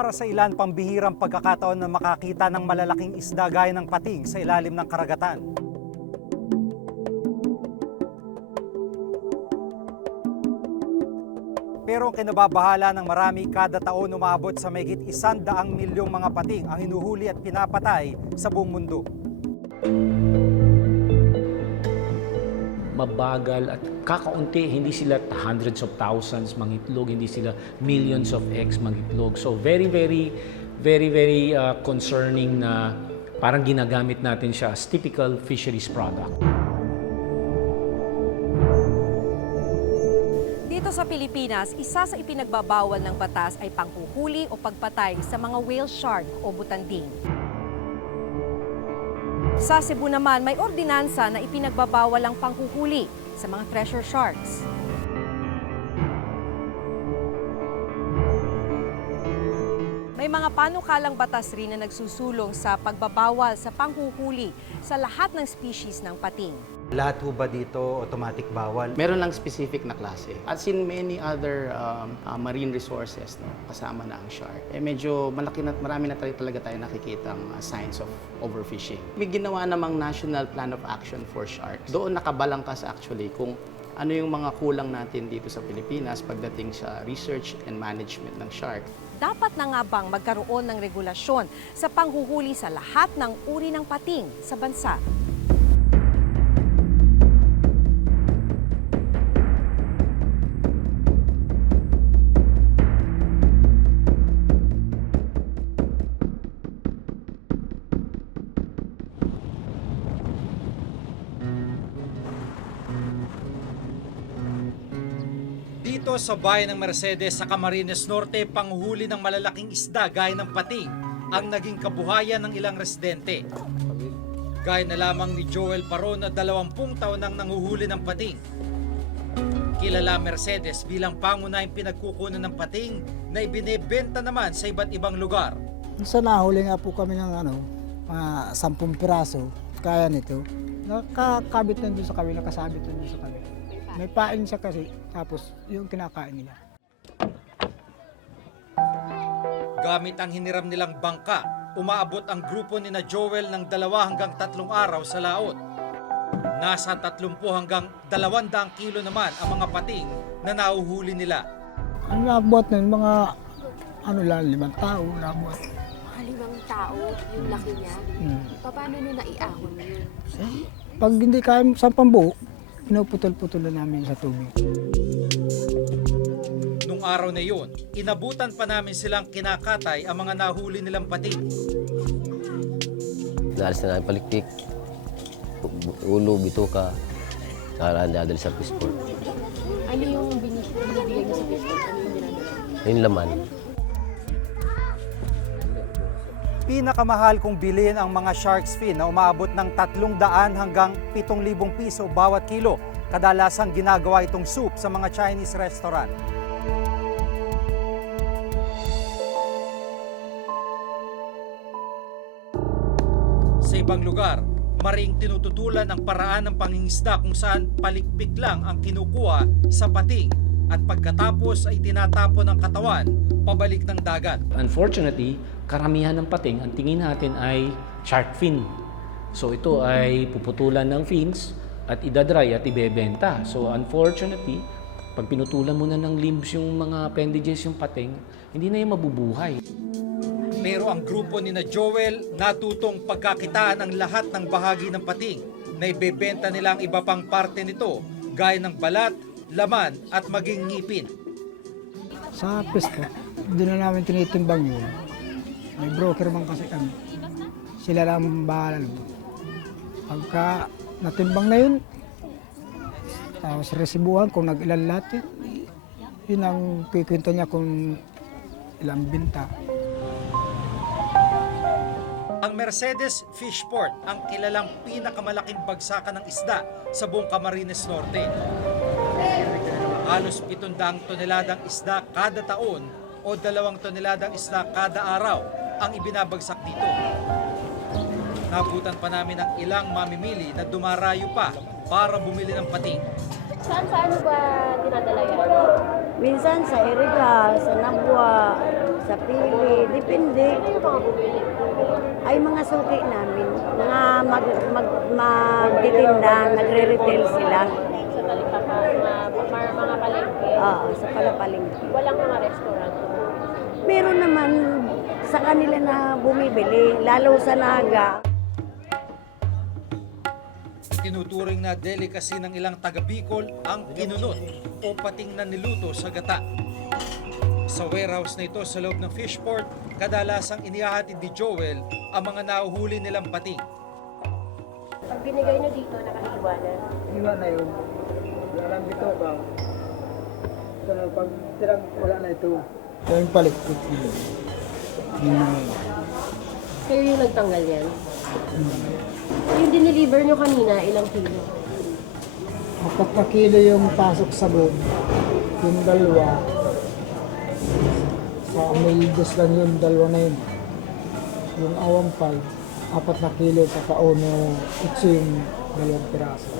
Para sa ilan, pambihirang pagkakataon na makakita ng malalaking isda gaya ng pating sa ilalim ng karagatan. Pero ang kinababahala ng marami, kada taon umabot sa mahigit 100 milyong mga pating ang hinuhuli at pinapatay sa buong mundo. Mabagal at kakaunti, hindi sila hundreds of thousands mangitlog, hindi sila millions of eggs mangitlog. So very concerning na parang ginagamit natin siya as typical fisheries product. Dito sa Pilipinas, isa sa ipinagbabawal ng batas ay panghuhuli o pagpatay sa mga whale shark o butanding. Sa Cebu naman, may ordinansa na ipinagbabawal ang panghuhuli sa mga treasure sharks. May mga panukalang batas rin na nagsusulong sa pagbabawal sa panghuhuli sa lahat ng species ng pating. Lahat ho ba dito automatic bawal? Meron lang specific na klase. As in many other marine resources, no, kasama na ang shark. Medyo marami na talaga tayo nakikitang signs of overfishing. May ginawa namang National Plan of Action for Sharks. Doon nakabalangkas actually kung ano yung mga kulang natin dito sa Pilipinas pagdating sa research and management ng shark. Dapat na nga bang magkaroon ng regulasyon sa panghuhuli sa lahat ng uri ng pating sa bansa? Dito sa bayan ng Mercedes sa Camarines Norte, panghuhuli ng malalaking isda gaya ng pating ang naging kabuhayan ng ilang residente. Gaya na lamang ni Joel Paron na 20 taon nang nanguhuli ng pating. Kilala Mercedes bilang pangunahing pinagkukunan ng pating na ibinebenta naman sa iba't ibang lugar. Sa nahuli nga po kami ng mga 10 piraso, kaya nito. Nakakabit na doon sa kami, nakasabit na doon sa kami. May pain siya kasi, tapos yung kinakain nila. Gamit ang hiniram nilang bangka, umaabot ang grupo ni na Joel ng 2 hanggang 3 araw sa laot. Nasa 30 hanggang 200 kilo naman ang mga pating na nahuhuli nila. Ang nabuhat na yung mga, 5 tao nabuhat. 5 tao, yung laki niya. Paano nyo naiahon yun? Pag hindi kaya sa pambuo, pinuputol-putol na namin sa tubig. Nung araw na yun, inabutan pa namin silang kinakatay ang mga nahuli nilang pating. Naalis na namin palikpik, ulo, bituka, nakaraan na sa fishport. Ano yung binibigay nyo sa fishport? Ano yung ginagawa? Yung laman. Pinakamahal kong bilhin ang mga shark's fin na umaabot ng 300 hanggang 7,000 piso bawat kilo. Kadalasang ginagawa itong soup sa mga Chinese restaurant. Sa ibang lugar, maring tinututulan ang paraan ng pangingisda kung saan palikpik lang ang kinukuha sa pating at pagkatapos ay tinatapon ang katawan pabalik ng dagat. Unfortunately, karamihan ng pating, ang tingin natin ay shark fin. So ito ay puputulan ng fins at idadry at ibebenta. So unfortunately, pag pinutulan mo na ng limbs yung mga appendages yung pating, hindi na yung mabubuhay. Pero ang grupo ni na Joel natutong pagkakitaan ang lahat ng bahagi ng pating na ibebenta nila ang iba pang parte nito gaya ng balat, laman at maging ngipin. Sa pista, doon na namin tinitimbang yun. May broker man kasi kami. Sila lang bahala nun. Pagka natimbang na yun, tapos resibuhan kung nag-ilan lahat yun ang kikwento niya kung ilang binta. Ang Mercedes Fishport ang kilalang pinakamalaking bagsakan ng isda sa buong Camarines Norte. Halos 700 toneladang isda kada taon o 2 toneladang isda kada araw ang ibinabagsak dito. Nabutan pa namin ang ilang mamimili na dumarayo pa para bumili ng pating. Saan ba dinadala yan? Minsan sa Iriga, sa Nabua, sa sa pili, depende. Ay mga suki namin, mga magtitinda, nagre-retail sila. Sa mga palengke. Oo, sa palapalengke. Walang mga restaurant. Meron naman sa kanila na bumibili, lalo sa Naga. Tinuturing na delicacy ng ilang taga Bicol ang kinunot o pating na niluto sa gata. Sa warehouse na ito sa loob ng fishport, kadalasang inihahatid ni Joel ang mga nahuhuli nilang pating. Pag binigay nyo dito, nakahiwa na. Iwan na yun. Walang bito ka. Pero pag tirang wala na ito. Ito yung palit ko. Kayo yung nagtanggal yan? Yung dineliver nyo kanina, ilang kilo? 4 na kilo yung pasok sa loob. Yung dalawa. Sa Ameldos lang yung dalawa na yun. Yung awang 5, 4 na kilo sa kauno. Ito yung 2 piraso.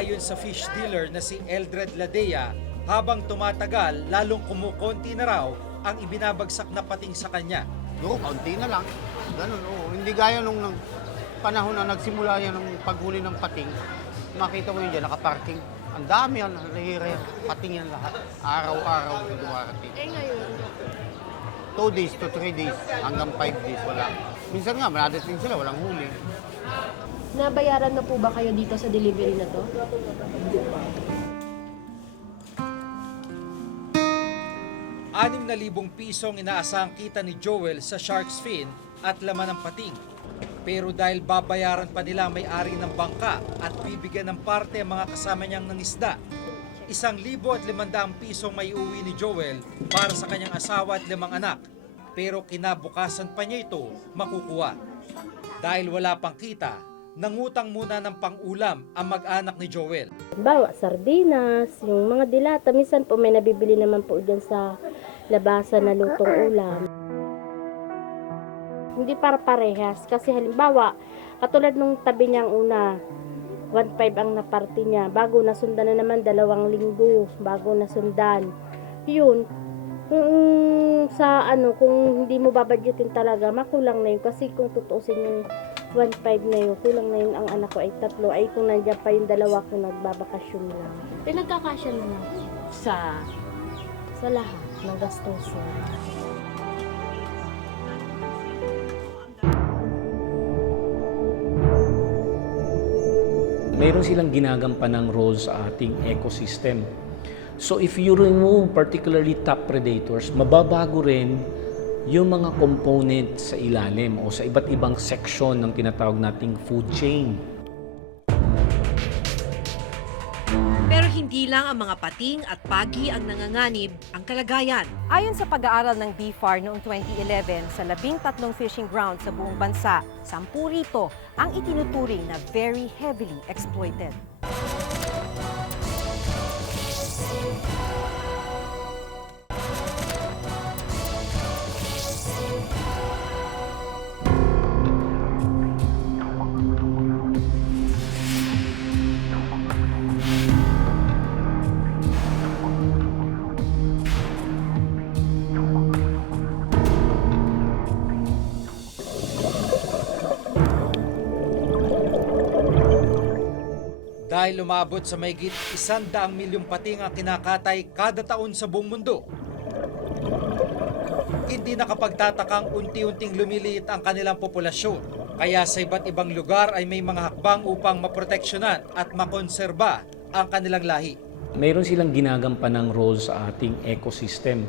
Ayon sa fish dealer na si Eldred Ladea, habang tumatagal, lalong kumukonti na raw ang ibinabagsak na pating sa kanya. Oo, kaunti na lang. Ganun, oo. Hindi gaya nung panahon na nagsimula yan ng paghuli ng pating. Makita mo yun dyan, nakaparking. Ang dami yan, nahihira yan. Pating yan lahat. Araw-araw na dumarating. Eh ngayon, 2 days to 3 days, hanggang 5 days, wala. Minsan nga, maladating sila, walang huli. nabayaran na po ba kayo dito sa delivery na to? 6,000 pisong inaasahang kita ni Joel sa shark's fin at laman ng pating. Pero dahil babayaran pa nila may-ari ng bangka at bibigyan ng parte ang mga kasama niyang nangisda, 1,500 pisong may uwi ni Joel para sa kanyang asawa at 5 anak. Pero kinabukasan pa niya ito makukuha. Dahil wala pang kita, nangutang muna ng pang-ulam ang mag-anak ni Joel. Bawa, sardinas, yung mga dilata. Minsan po may nabibili naman po dyan sa labasan na lutong ulam. Hindi para parehas. Kasi halimbawa, katulad nung tabi niyang una, 1.5 ang naparte niya. Bago nasundan na naman, 2 linggo. Bago nasundan. Yun. Kung hindi mo babadgetin talaga, makulang na yun. Kasi kung tutuusin yung 1.5 na yun, kulang na yun ang anak ko ay 3. Ay kung nandiyan pa yung 2 ko, nagbabakasyon lang. Pinagkakasya na lang Sa lahat ng gastusin. Mayroon silang ginagampanang role sa ating ecosystem. So if you remove particularly top predators, mababago rin yung mga component sa ilalim o sa iba't ibang section ng tinatawag nating food chain. Pero hindi lang ang mga pating at pagi ang nanganganib ang kalagayan. Ayon sa pag-aaral ng BFAR noong 2011 sa 13 fishing grounds sa buong bansa, 10 rito ang itinuturing na very heavily exploited. Dahil umabot sa mahigit 100 milyong pating ang kinakatay kada taon sa buong mundo. Hindi nakapagtatakang unti-unting lumiliit ang kanilang populasyon. Kaya sa iba't ibang lugar ay may mga hakbang upang maproteksyonan at makonserba ang kanilang lahi. Mayroon silang ginagampanang role sa ating ecosystem.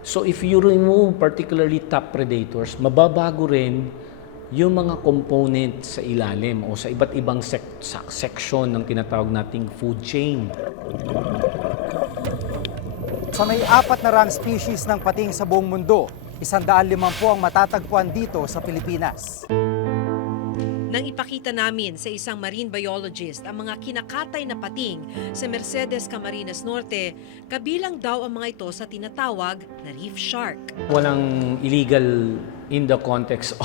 So if you remove particularly top predators, mababago rin yung mga component sa ilalim o sa iba't ibang section ng tinatawag nating food chain. Sa may 4 na rang species ng pating sa buong mundo, 150 ang matatagpuan dito sa Pilipinas. Nang ipakita namin sa isang marine biologist ang mga kinakatay na pating sa Mercedes, Camarines Norte, kabilang daw ang mga ito sa tinatawag na reef shark. Walang illegal in the context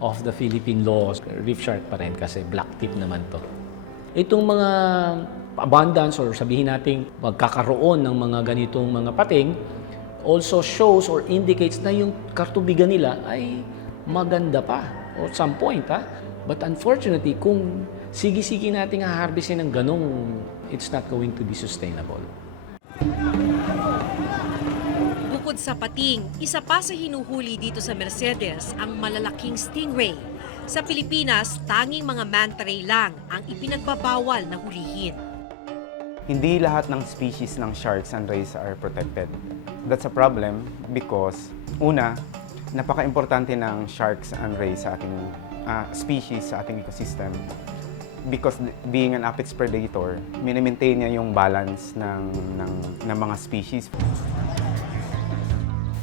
of the Philippine laws. Reef shark pa rin kasi black tip naman to. Itong mga abundance or sabihin natin magkakaroon ng mga ganitong mga pating also shows or indicates na yung kartubigan nila ay maganda pa at some point. But unfortunately, kung sige-sige nating haharvestin ng ganong, it's not going to be sustainable. Bukod sa pating, isa pa sa hinuhuli dito sa Mercedes ang malalaking stingray. Sa Pilipinas, tanging mga manta ray lang ang ipinagbabawal na hulihin. Hindi lahat ng species ng sharks and rays are protected. That's a problem because, una, napaka-importante ng sharks and rays sa ating species, sa ating ecosystem. Because being an apex predator, mini-maintain niya yung balance ng mga species.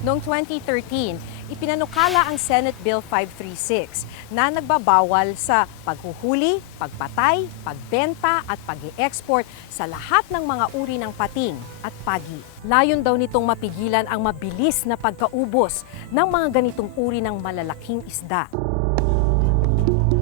Noong 2013, ipinanukala ang Senate Bill 536 na nagbabawal sa paghuhuli, pagpatay, pagbenta at pag-i-export sa lahat ng mga uri ng pating at pagi. Layon daw nitong mapigilan ang mabilis na pagkaubos ng mga ganitong uri ng malalaking isda.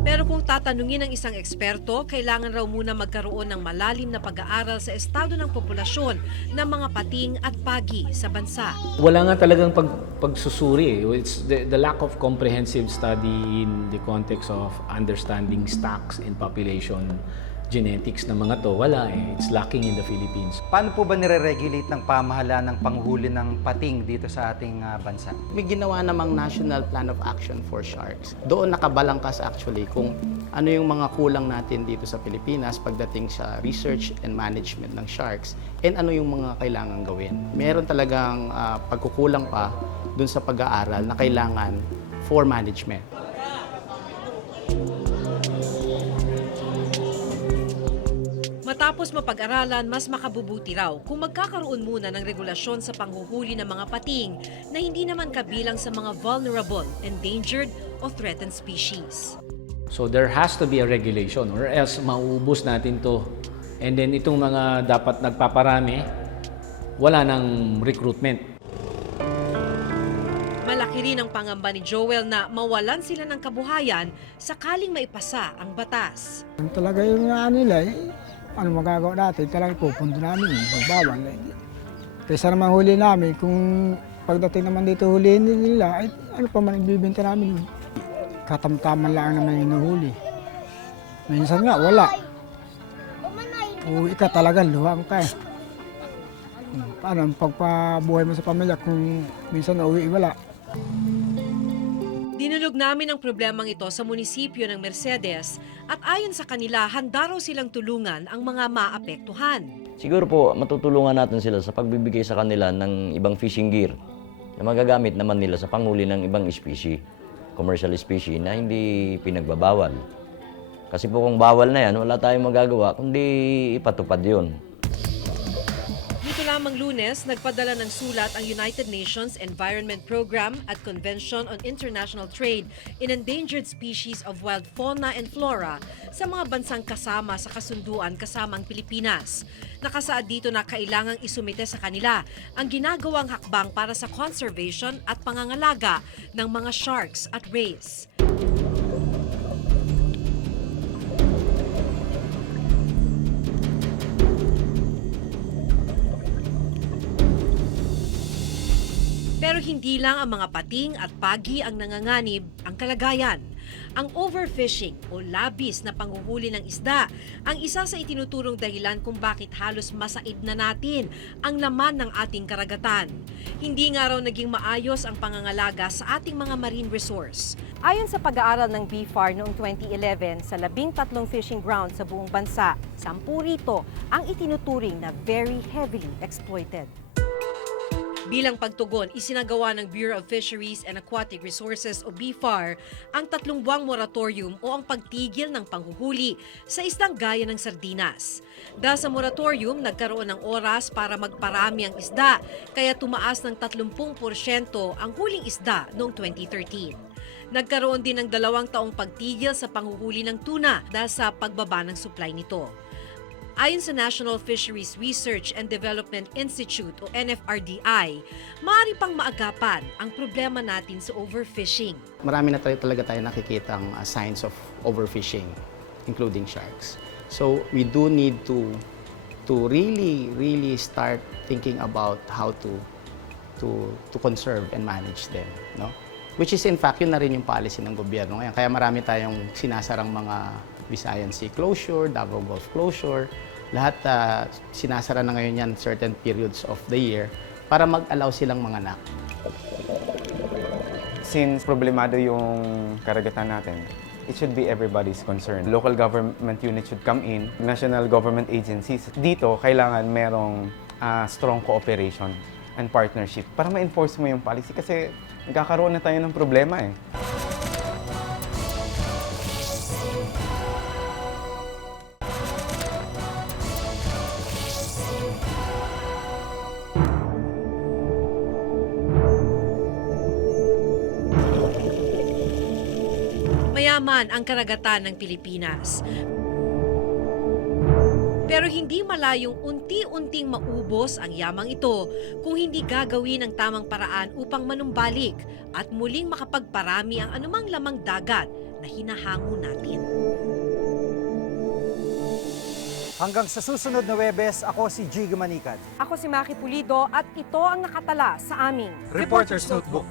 Pero kung tatanungin ng isang eksperto, kailangan raw muna magkaroon ng malalim na pag-aaral sa estado ng populasyon ng mga pating at pagi sa bansa. Wala nga talagang pagsusuri. It's the lack of comprehensive study in the context of understanding stocks and population genetics ng mga to. Wala It's lacking in the Philippines. Paano po ba nire-regulate ng pamahalaan ng panghuli ng pating dito sa ating bansa? May ginawa namang National Plan of Action for Sharks. Doon nakabalangkas actually kung ano yung mga kulang natin dito sa Pilipinas pagdating sa research and management ng sharks and ano yung mga kailangan gawin. Meron talagang pagkukulang pa dun sa pag-aaral na kailangan for management. Matapos mapag-aralan, mas makabubuti raw kung magkakaroon muna ng regulasyon sa panghuhuli ng mga pating na hindi naman kabilang sa mga vulnerable, endangered o threatened species. So there has to be a regulation or else mauubos natin to. And then itong mga dapat nagpaparami, wala nang recruitment. Malaki rin ang pangamba ni Joel na mawalan sila ng kabuhayan sakaling maipasa ang batas. Talaga yung nila ano magagawa natin, talagang pupunto namin yung pagbawal. Kaysa naman huli namin, kung pagdating naman dito huliin nila, ay ano pa man ibibenta namin yun. Katamtaman lang naman yung nahuli. Minsan nga, wala. Uwi ka talaga, luwang ka Paano ang pagpabuhay mo sa pamilya kung minsan nauwi, wala. Dinulog namin ang problemang ito sa munisipyo ng Mercedes at ayon sa kanila, handa raw silang tulungan ang mga maapektuhan. Siguro po, matutulungan natin sila sa pagbibigay sa kanila ng ibang fishing gear na magagamit naman nila sa panghuli ng ibang species, commercial species na hindi pinagbabawal. Kasi po kung bawal na yan, wala tayong magagawa kundi ipatupad yun. Nito lamang Lunes, nagpadala ng sulat ang United Nations Environment Program at Convention on International Trade in Endangered Species of Wild Fauna and Flora sa mga bansang kasama sa kasunduan kasama ang Pilipinas. Nakasaad dito na kailangang isumite sa kanila ang ginagawang hakbang para sa conservation at pangangalaga ng mga sharks at rays. Pero hindi lang ang mga pating at pagi ang nanganganib ang kalagayan. Ang overfishing o labis na panghuhuli ng isda ang isa sa itinuturong dahilan kung bakit halos masaid na natin ang laman ng ating karagatan. Hindi nga raw naging maayos ang pangangalaga sa ating mga marine resource. Ayon sa pag-aaral ng BFAR noong 2011 sa 13 fishing grounds sa buong bansa, 10 rito ang itinuturing na very heavily exploited. Bilang pagtugon, isinagawa ng Bureau of Fisheries and Aquatic Resources o BFAR ang 3 buwang moratorium o ang pagtigil ng panghuhuli sa isdang gaya ng sardinas. Dahil sa moratorium, nagkaroon ng oras para magparami ang isda, kaya tumaas ng 30% ang huling isda noong 2013. Nagkaroon din ng 2 taong pagtigil sa panghuhuli ng tuna dahil sa pagbaba ng supply nito. Ayon sa National Fisheries Research and Development Institute o NFRDI, maaari pang maagapan ang problema natin sa overfishing. Marami na talaga tayo nakikita ang signs of overfishing, including sharks. So we do need to really start thinking about how to conserve and manage them, no? Which is in fact, yun na rin yung policy ng gobyerno ngayon. Kaya marami tayong sinasarang mga Visayan Sea closure, Davao Gulf closure. Lahat sinasara na ngayon yan certain periods of the year para mag-allow silang manganak. Since problemado yung karagatan natin, it should be everybody's concern. Local government units should come in, national government agencies. Dito, kailangan merong strong cooperation and partnership para ma-enforce mo yung policy kasi nagkakaroon na tayo ng problema eh. Mayaman ang karagatan ng Pilipinas. Pero hindi malayong unti-unting maubos ang yamang ito kung hindi gagawin ang tamang paraan upang manumbalik at muling makapagparami ang anumang lamang dagat na hinahango natin. Hanggang sa susunod na Webes, ako si Jig Manikad. Ako si Maki Pulido at ito ang nakatala sa aming Reporter's Notebook.